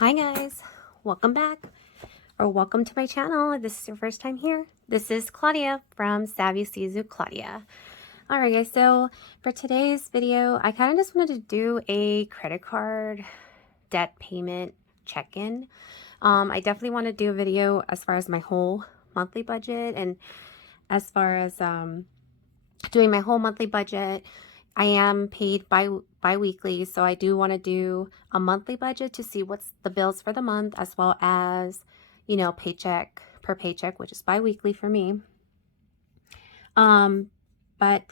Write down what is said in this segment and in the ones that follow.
Hi guys, welcome back or welcome to my channel. If this is your first time here, this is Claudia from Savvy Sizu Claudia. Alright guys, so for today's video, I kind of just wanted to do a credit card debt payment check-in. I definitely want to do a video as far as my whole monthly budget and as far as doing my whole monthly budget. I am paid bi-weekly, so I do want to do a monthly budget to see what's the bills for the month, as well as, you know, paycheck per paycheck, which is bi-weekly for me. But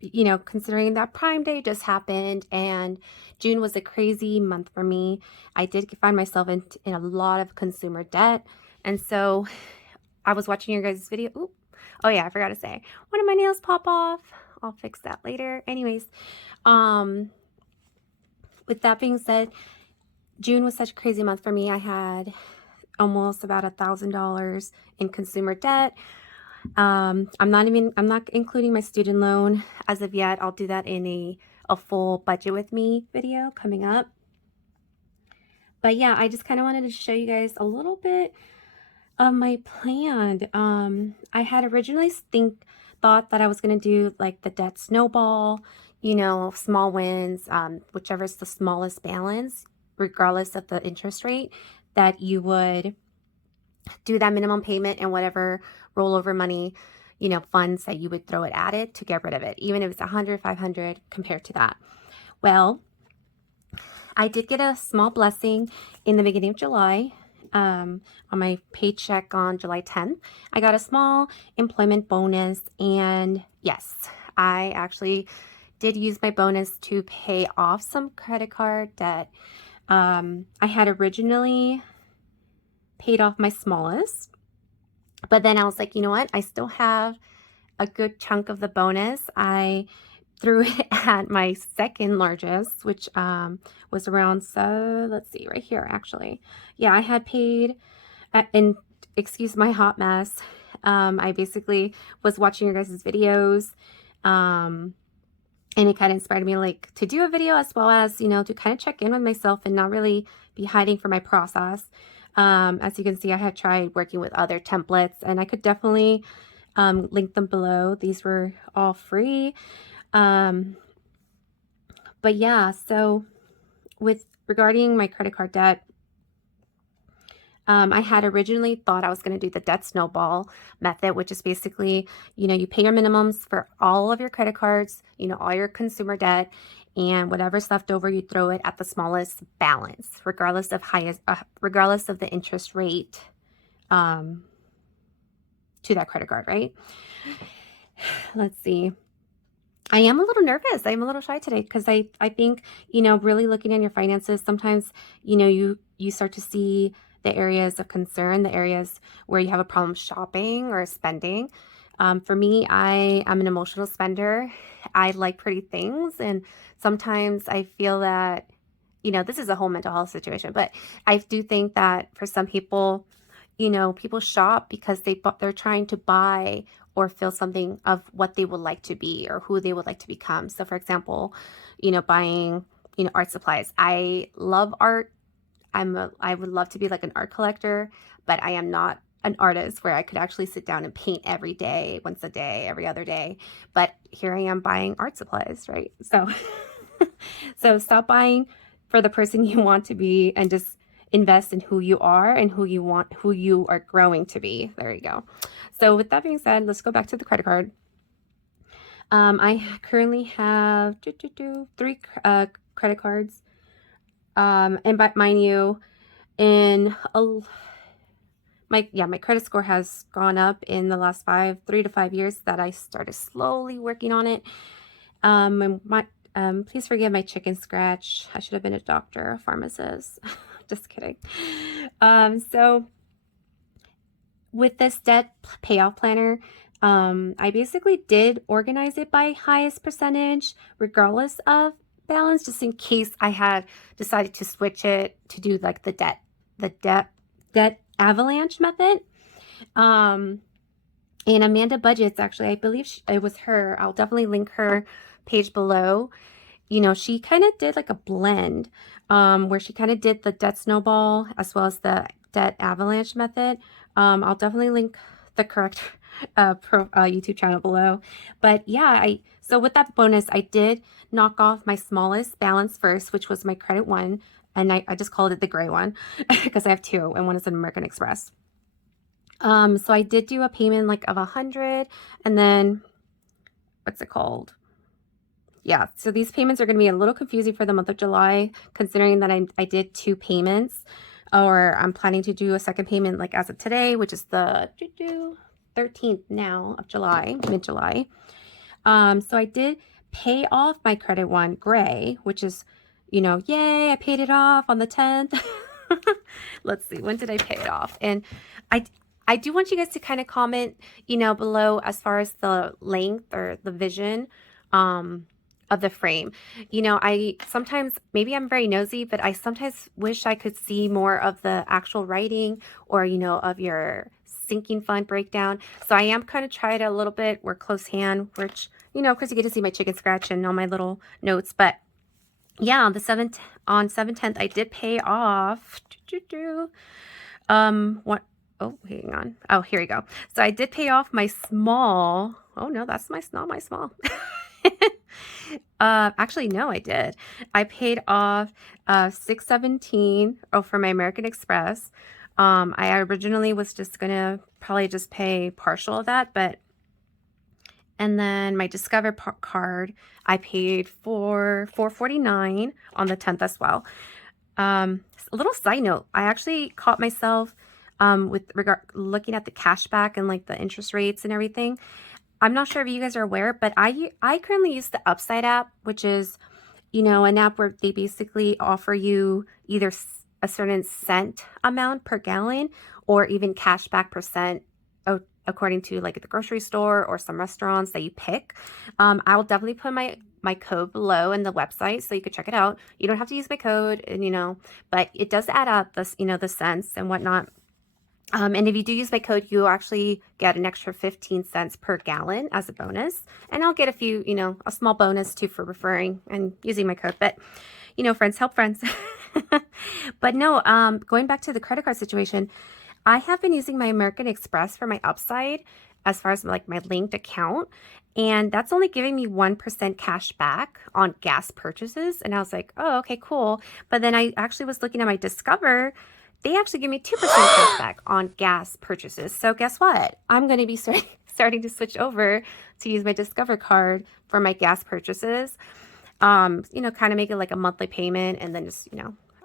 you know, considering that Prime Day just happened and June was a crazy month for me, I did find myself in a lot of consumer debt. And so I was watching your guys' video. Ooh. Oh yeah, I forgot to say, one of my nails pop off. I'll fix that later. Anyways, with that being said, June was such a crazy month for me. I had almost about $1,000 in consumer debt. I'm not including my student loan as of yet. I'll do that in a full budget with me video coming up. But yeah, I just kind of wanted to show you guys a little bit of my plan. I had originally thought that I was going to do like the debt snowball, you know, small wins, whichever is the smallest balance, regardless of the interest rate, that you would do that minimum payment and whatever rollover money, you know, funds that you would throw it at it to get rid of it, even if it's 100, 500 compared to that. Well, I did get a small blessing in the beginning of July. On my paycheck on July 10th, I got a small employment bonus, and yes, I actually did use my bonus to pay off some credit card debt. I had originally paid off my smallest, but then I was like, you know what? I still have a good chunk of the bonus. I threw it at my second largest, which was around, so let's see, right here actually. Yeah, I had paid, and excuse my hot mess. I basically was watching your guys' videos, and it kind of inspired me like to do a video, as well as, you know, to kind of check in with myself and not really be hiding from my process. As you can see, I had tried working with other templates, and I could definitely link them below. These were all free. But yeah, so regarding my credit card debt, I had originally thought I was going to do the debt snowball method, which is basically, you know, you pay your minimums for all of your credit cards, you know, all your consumer debt, and whatever's left over, you throw it at the smallest balance, regardless of regardless of the interest rate to that credit card, right? Let's see. I am a little nervous. I'm a little shy today because I think, you know, really looking at your finances, sometimes, you know, you start to see the areas of concern, the areas where you have a problem shopping or spending. For me, I am an emotional spender. I like pretty things, and sometimes I feel that, you know, this is a whole mental health situation, but I do think that for some people, you know, people shop because they're trying to buy or feel something of what they would like to be or who they would like to become. So for example, you know, buying, you know, art supplies. I love art. I would love to be like an art collector, but I am not an artist where I could actually sit down and paint every day, once a day, every other day. But here I am buying art supplies, right? So so stop buying for the person you want to be and just invest in who you are and who you are growing to be. There you go. So with that being said, let's go back to the credit card. I currently have three credit cards. And but mind you, in my credit score has gone up in the last 3 to 5 years that I started slowly working on it. And please forgive my chicken scratch. I should have been a doctor, a pharmacist. Just kidding. So with this debt payoff planner, I basically did organize it by highest percentage, regardless of balance, just in case I had decided to switch it to do like the debt avalanche method. And Amanda Budgets, actually, I believe it was her. I'll definitely link her page below. she kind of did like a blend, where she kind of did the debt snowball as well as the debt avalanche method. I'll definitely link the correct YouTube channel below. But yeah, so with that bonus, I did knock off my smallest balance first, which was my credit one. And I just called it the gray one because I have two, and one is an American Express. So I did do a payment like of 100, and then what's it called? Yeah, so these payments are going to be a little confusing for the month of July, considering that I did two payments, or I'm planning to do a second payment like as of today, which is the 13th now of July, mid-July. So I did pay off my credit one, gray, which is, yay, I paid it off on the 10th. Let's see, when did I pay it off? And I do want you guys to kind of comment, below as far as the length or the vision of the frame. I sometimes, maybe I'm very nosy, but I sometimes wish I could see more of the actual writing, or, of your sinking fund breakdown. So I am kind of trying it a little bit. We're close hand, which, of course you get to see my chicken scratch and all my little notes. But yeah, on 7/10, I did pay off. What? Oh, hang on. Oh, here we go. So I did pay off my small. Oh no, that's not my small. Actually, no, I did. I paid off 617 for my American Express. I originally was just gonna probably just pay partial of that, and then my Discover card, I paid for $449 on the 10th as well. A little side note, I actually caught myself with regard looking at the cashback and like the interest rates and everything. I'm not sure if you guys are aware, but I currently use the Upside app, which is, an app where they basically offer you either a certain cent amount per gallon, or even cashback percent according to like at the grocery store or some restaurants that you pick. I'll definitely put my code below in the website so you could check it out. You don't have to use my code, and but it does add up this, the cents and whatnot. And if you do use my code, you actually get an extra 15 cents per gallon as a bonus. And I'll get a small bonus too for referring and using my code. But, friends help friends. But no, going back to the credit card situation, I have been using my American Express for my Upside as far as like my linked account. And that's only giving me 1% cash back on gas purchases. And I was like, oh, okay, cool. But then I actually was looking at my Discover. They actually give me 2% cash back on gas purchases. So guess what? I'm going to be starting to switch over to use my Discover card for my gas purchases. Kind of make it like a monthly payment, and then just,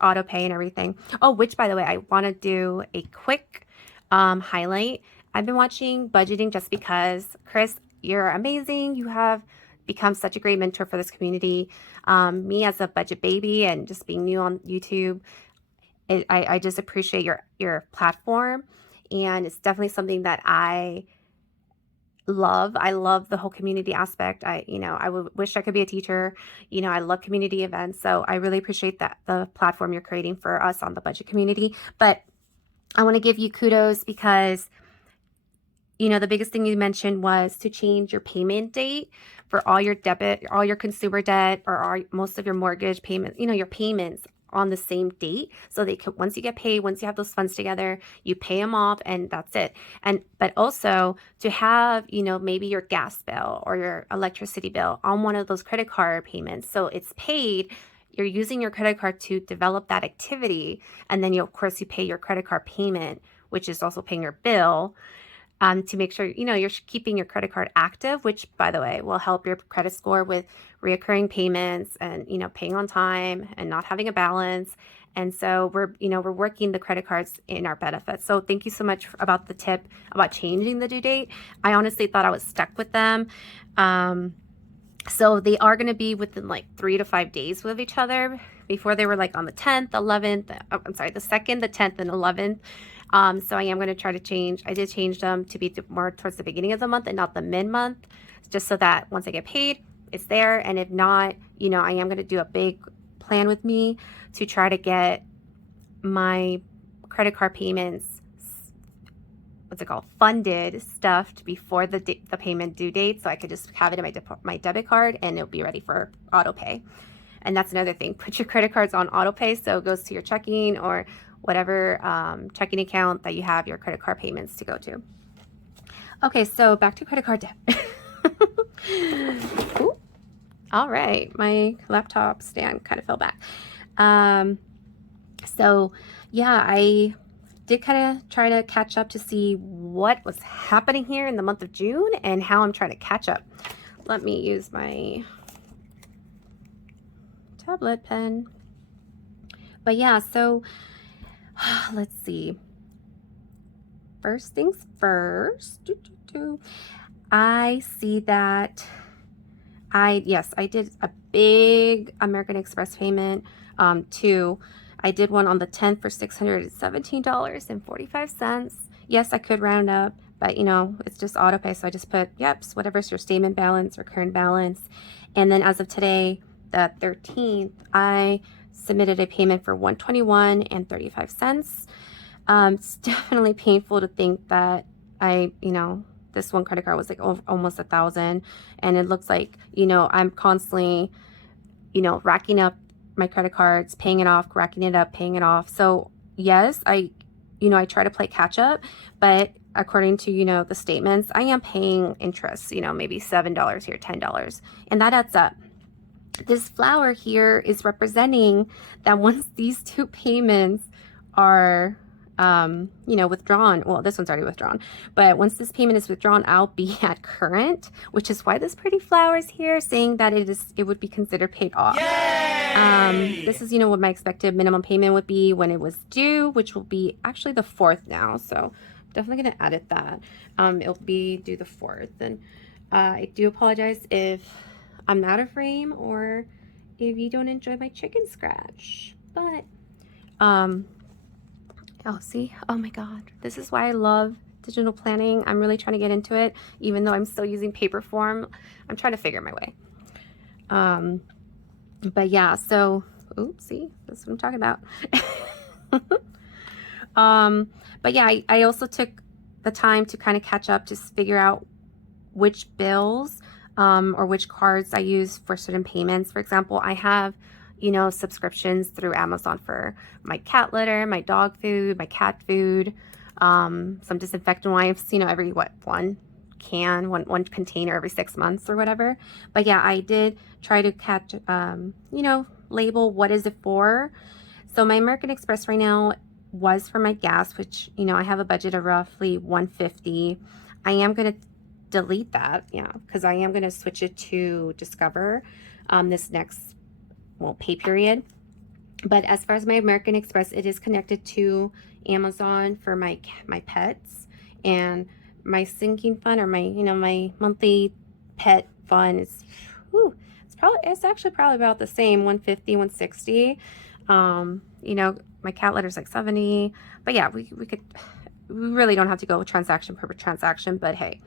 auto pay and everything. Oh, which by the way, I want to do a quick highlight. I've been watching Budgeting Just Because. Chris, you're amazing. You have become such a great mentor for this community. Me as a budget baby and just being new on YouTube, I just appreciate your platform, and it's definitely something that I love. I love the whole community aspect. I wish I could be a teacher. I love community events, so I really appreciate that the platform you're creating for us on the budget community. But I want to give you kudos because the biggest thing you mentioned was to change your payment date for all your debit, all your consumer debt, or most of your mortgage payment, your payments on the same date, so they could, once you get paid, once you have those funds together, you pay them off, and that's it. But also to have maybe your gas bill or your electricity bill on one of those credit card payments, so it's paid. You're using your credit card to develop that activity, and then of course you pay your credit card payment, which is also paying your bill, to make sure you're keeping your credit card active, which by the way will help your credit score with reoccurring payments and paying on time and not having a balance. And so we're working the credit cards in our benefit. So thank you so much about the tip about changing the due date. I honestly thought I was stuck with them. So they are going to be within like 3 to 5 days with each other. Before they were like on the 10th, 11th, I'm sorry, the 2nd, the 10th, and 11th. So I am going to try to change. I did change them to be more towards the beginning of the month and not the mid-month, just so that once I get paid, it's there. And if not, I am going to do a big plan with me to try to get my credit card payments, funded, stuffed before the payment due date, so I could just have it in my debit card and it'll be ready for auto pay. And that's another thing. Put your credit cards on auto pay so it goes to your checking or whatever checking account that you have your credit card payments to go to. Okay, so back to credit card debt. Ooh, all right, my laptop stand kind of fell back. So yeah, I did kind of try to catch up to see what was happening here in the month of June and how I'm trying to catch up. Let me use my tablet pen. But yeah, so let's see. First things first. I see that I did a big American Express payment too. I did one on the 10th for $617.45. Yes, I could round up, but you know, it's just auto pay. So I just put, yep, whatever's your statement balance or current balance. And then as of today, the 13th, I submitted a payment for $121.35. It's definitely painful to think that this one credit card was like almost $1,000, and it looks like, I'm constantly, racking up my credit cards, paying it off, racking it up, paying it off. So yes, I try to play catch up, but according to, the statements, I am paying interest, maybe $7 here, $10, and that adds up. This flower here is representing that once these two payments are withdrawn, well, this one's already withdrawn, but once this payment is withdrawn, I'll be at current, which is why this pretty flower is here saying that it would be considered paid off. This is, what my expected minimum payment would be when it was due, which will be actually the 4th now. So definitely going to edit that. It'll be due the 4th. And I do apologize if I'm out of frame or if you don't enjoy my chicken scratch, but, oh, see? Oh my God. This is why I love digital planning. I'm really trying to get into it, even though I'm still using paper form. I'm trying to figure my way. But yeah, so, oopsie, that's what I'm talking about. But yeah, I also took the time to kind of catch up, just figure out which bills or which cards I use for certain payments. For example, I have subscriptions through Amazon for my cat litter, my dog food, my cat food, some disinfectant wipes, every one container every 6 months or whatever. But yeah, I did try to catch, label what is it for. So my American Express right now was for my gas, which, I have a budget of roughly $150. I am going to delete that, because I am going to switch it to Discover this next pay period. But as far as my American Express, it is connected to Amazon for my pets, and my sinking fund, or my monthly pet fund is it's actually probably about the same, 150, 160. My cat litter's like 70, but yeah, we really don't have to go transaction per transaction, but hey,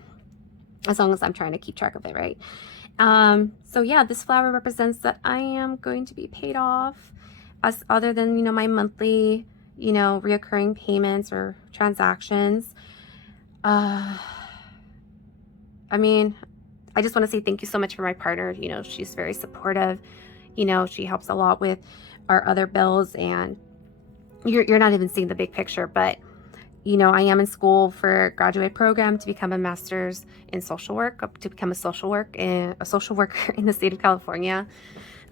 as long as I'm trying to keep track of it, right? So yeah, this flower represents that I am going to be paid off, as other than, my monthly, reoccurring payments or transactions. I mean, I just want to say thank you so much for my partner. She's very supportive. She helps a lot with our other bills, and you're not even seeing the big picture, but I am in school for a graduate program to become a master's in social work, to become a social worker in the state of California.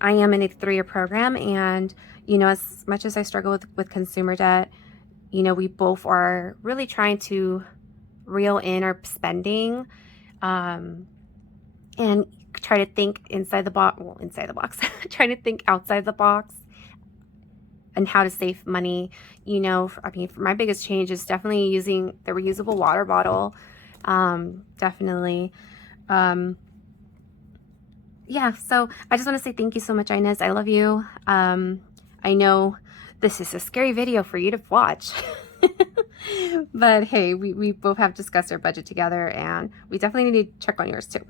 I am in a 3-year program, and as much as I struggle with consumer debt, we both are really trying to reel in our spending, and try to think inside the box, trying to think outside the box and how to save money. For my biggest change is definitely using the reusable water bottle. Definitely. Yeah, so I just want to say thank you so much, Inez. I love you. I know this is a scary video for you to watch. But hey, we both have discussed our budget together, and we definitely need to check on yours too.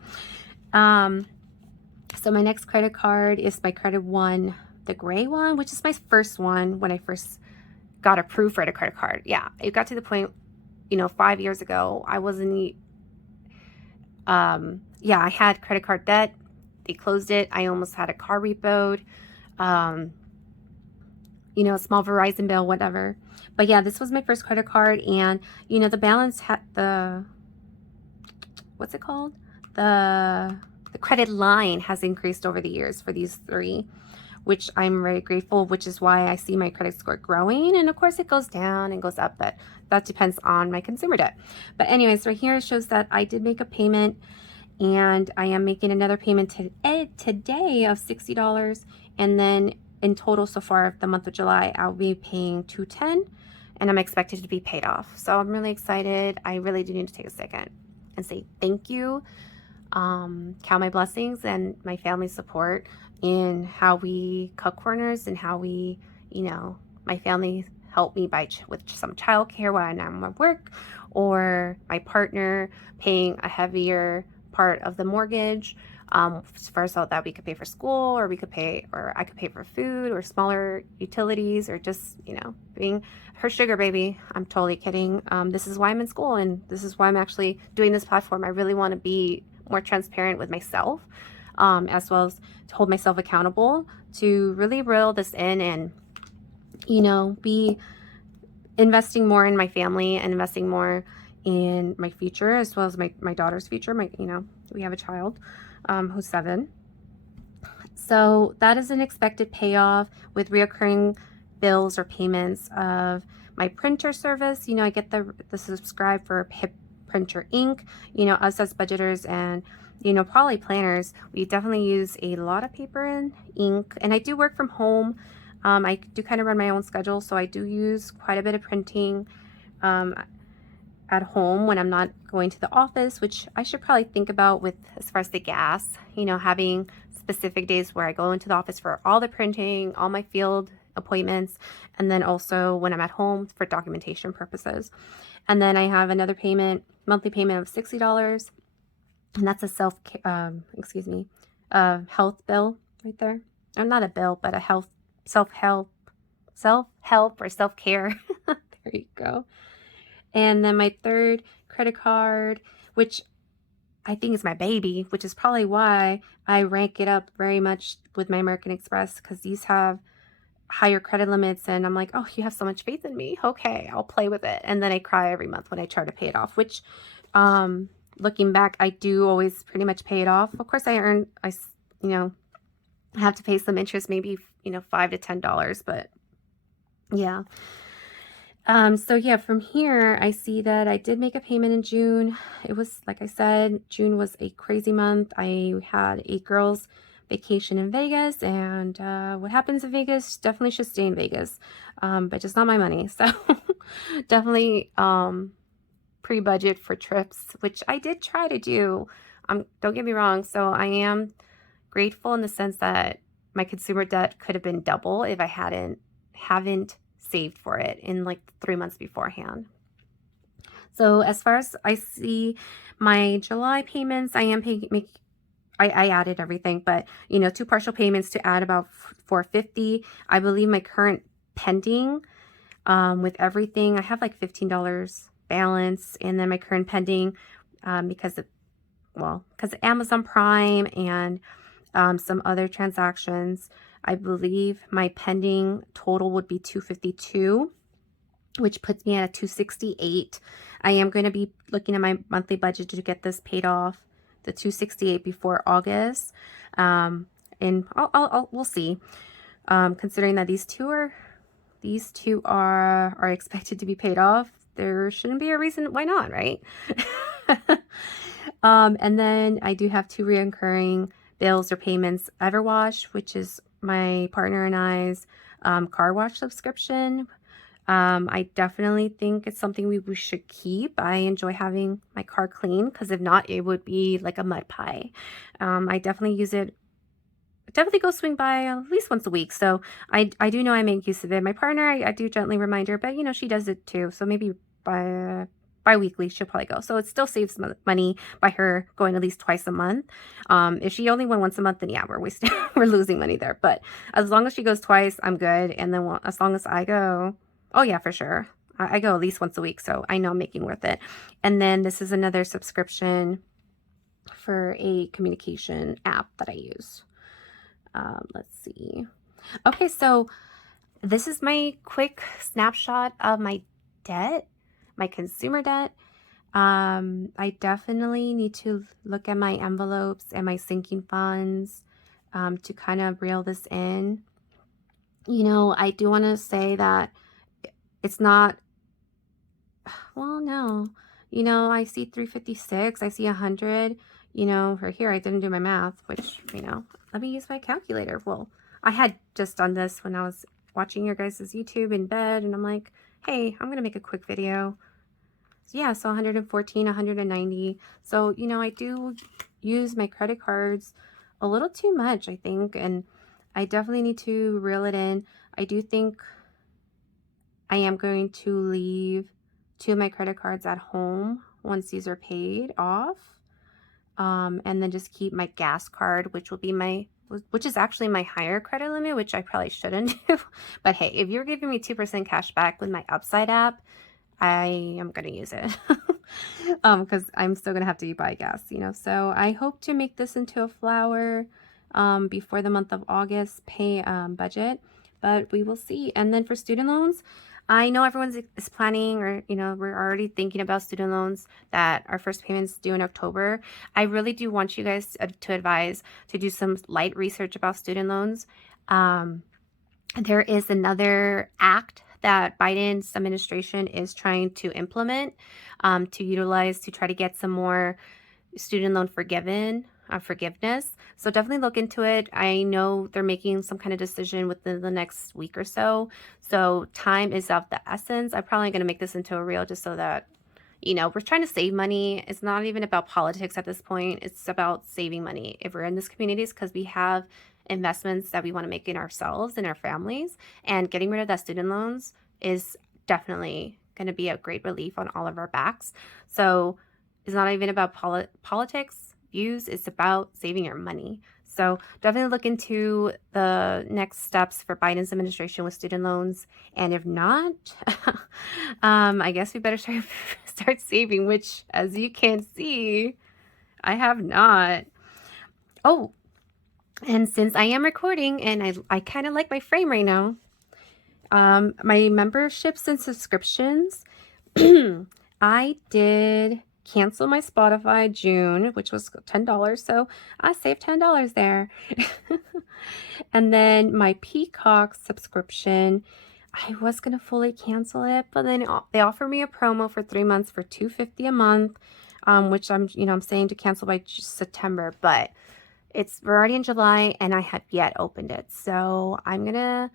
So my next credit card is my credit one, the gray one, which is my first one when I first got approved for a credit card. Yeah, it got to the point, 5 years ago, I wasn't, I had credit card debt. They closed it. I almost had a car repoed. you know, a small Verizon bill, whatever. But yeah, this was my first credit card, and you know, the balance had what's it called? The credit line has increased over the years for these three, which I'm very grateful, which is why I see my credit score growing. And of course it goes down and goes up, but that depends on my consumer debt. But anyways, right here it shows that I did make a payment, and I am making another payment today of $60. And then in total so far of the month of July, I'll be paying $210, and I'm expected to be paid off. So I'm really excited. I really do need to take a second and say thank you. Count my blessings and my family's support in how we cut corners and how we, you know, my family helped me with some childcare while I'm at work, or my partner paying a heavier part of the mortgage, for so that we could pay for school, or I could pay for food or smaller utilities, or just, you know, being her sugar baby. I'm totally kidding. This is why I'm in school, and this is why I'm actually doing this platform. I really want to be more transparent with myself, as well as to hold myself accountable to really reel this in, and, you know, be investing more in my family and investing more in my future, as well as my daughter's future. You know, we have a child who's 7. So that is an expected payoff with reoccurring bills or payments of my printer service. You know, I get the subscribe for HIP printer ink. You know, us as budgeters and, you know, probably planners, we definitely use a lot of paper and ink. And I do work from home. I do kind of run my own schedule, so I do use quite a bit of printing at home when I'm not going to the office, which I should probably think about with as far as the gas, you know, having specific days where I go into the office for all the printing, all my field appointments, and then also when I'm at home for documentation purposes. And then I have another monthly payment of $60, and that's a health bill right there. Or not a bill, but a self-help or self-care. There you go. And then my third credit card, which I think is my baby, which is probably why I rank it up very much with my American Express, because these have higher credit limits, and I'm like, oh, you have so much faith in me. Okay, I'll play with it. And then I cry every month when I try to pay it off, which looking back, I do always pretty much pay it off. Of course, I have to pay some interest, maybe, you know, $5 to $10, but yeah. So yeah, from here, I see that I did make a payment in June. It was, like I said, June was a crazy month. I had a girls' vacation in Vegas, and what happens in Vegas definitely should stay in Vegas, but just not my money. So definitely pre-budget for trips, which I did try to do. Don't get me wrong. So I am grateful in the sense that my consumer debt could have been double if I haven't saved for it in like 3 months beforehand. So as far as I see my July payments, I am paying, I added everything, but, you know, 2 partial payments to add about $450. I believe my current pending, with everything, I have like $15 balance, and then my current pending, because of Amazon Prime and some other transactions, I believe my pending total would be $252, which puts me at a $268. I am going to be looking at my monthly budget to get this paid off, the $268, before August. And we'll see. Considering that these two are expected to be paid off, there shouldn't be a reason why not, right? And then I do have 2 reoccurring bills or payments. Everwash, which is my partner and I's car wash subscription. I definitely think it's something we should keep. I enjoy having my car clean, because if not, it would be like a mud pie. I definitely use it. Definitely go swing by at least once a week. So I do know I make use of it. My partner, I do gently remind her, but you know, she does it too. So maybe bi-weekly she'll probably go. So it still saves money by her going at least twice a month. If she only went once a month, then yeah, we're losing money there. But as long as she goes twice, I'm good. And then as long as I go, oh yeah, for sure. I go at least once a week, so I know I'm making worth it. And then this is another subscription for a communication app that I use. Let's see. Okay, so this is my quick snapshot of my debt, my consumer debt. I definitely need to look at my envelopes and my sinking funds to kind of reel this in. You know, I do want to say that it's not, well, no. You know, I see 356, I see 100. You know, for here, I didn't do my math, which, you know, let me use my calculator. Well, I had just done this when I was watching your guys' YouTube in bed, and I'm like, hey, I'm going to make a quick video. Yeah, so 114, 190. So, you know, I do use my credit cards a little too much, I think, and I definitely need to reel it in. I do think I am going to leave two of my credit cards at home once these are paid off. And then just keep my gas card, which will be which is actually my higher credit limit, which I probably shouldn't do. But hey, if you're giving me 2% cash back with my Upside app, I am going to use it because I'm still going to have to buy gas, you know. So I hope to make this into a flower before the month of August pay budget, but we will see. And then for student loans, I know everyone's is planning, or, you know, we're already thinking about student loans that our first payments due in October. I really do want you guys to advise to do some light research about student loans. There is another act that Biden's administration is trying to implement to utilize to try to get some more student loan forgiveness. So definitely look into it. I know they're making some kind of decision within the next week or so. So time is of the essence. I'm probably going to make this into a reel just so that, you know, we're trying to save money. It's not even about politics at this point. It's about saving money. If we're in this community, it's because we have investments that we want to make in ourselves and our families. And getting rid of that student loans is definitely going to be a great relief on all of our backs. So it's not even about politics, views. It's about saving your money. So definitely look into the next steps for Biden's administration with student loans. And if not, I guess we better start saving, which, as you can see, I have not. Oh, and since I am recording and I kind of like my frame right now, my memberships and subscriptions, I did cancel my Spotify June, which was $10. So I saved $10 there. And then my Peacock subscription, I was going to fully cancel it, but then they offered me a promo for 3 months for $250 a month, which I'm saying to cancel by September, but we're already in July and I have yet opened it. So I'm going to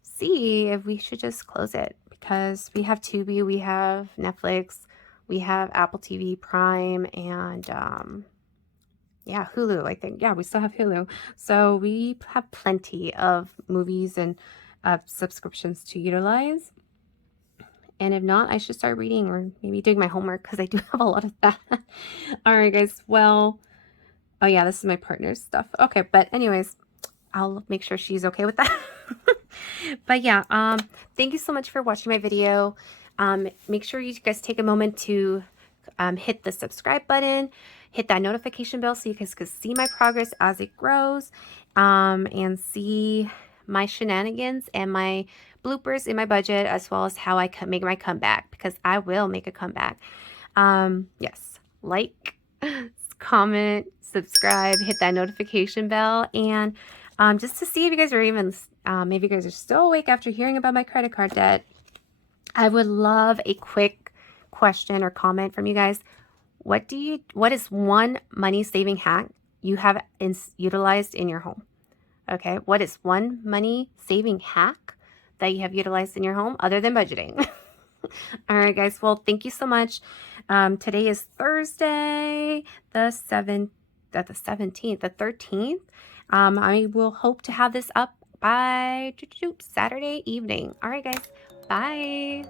see if we should just close it because we have Tubi, we have Netflix, we have Apple TV Prime, and yeah, Hulu, I think. Yeah, we still have Hulu. So we have plenty of movies and subscriptions to utilize. And if not, I should start reading or maybe doing my homework because I do have a lot of that. All right, guys. Well, oh yeah, this is my partner's stuff. Okay, but anyways, I'll make sure she's okay with that. But yeah, thank you so much for watching my video. Make sure you guys take a moment to hit the subscribe button, hit that notification bell so you guys can see my progress as it grows, and see my shenanigans and my bloopers in my budget, as well as how I can make my comeback, because I will make a comeback. Yes, like, comment, subscribe, hit that notification bell, and just to see if you guys are even, maybe you guys are still awake after hearing about my credit card debt. I would love a quick question or comment from you guys. What is one money saving hack you have utilized in your home? Okay, what is one money saving hack that you have utilized in your home other than budgeting? All right, guys. Well, thank you so much. Today is Thursday, the 17th, the 13th. I will hope to have this up by Saturday evening. All right, guys. Bye.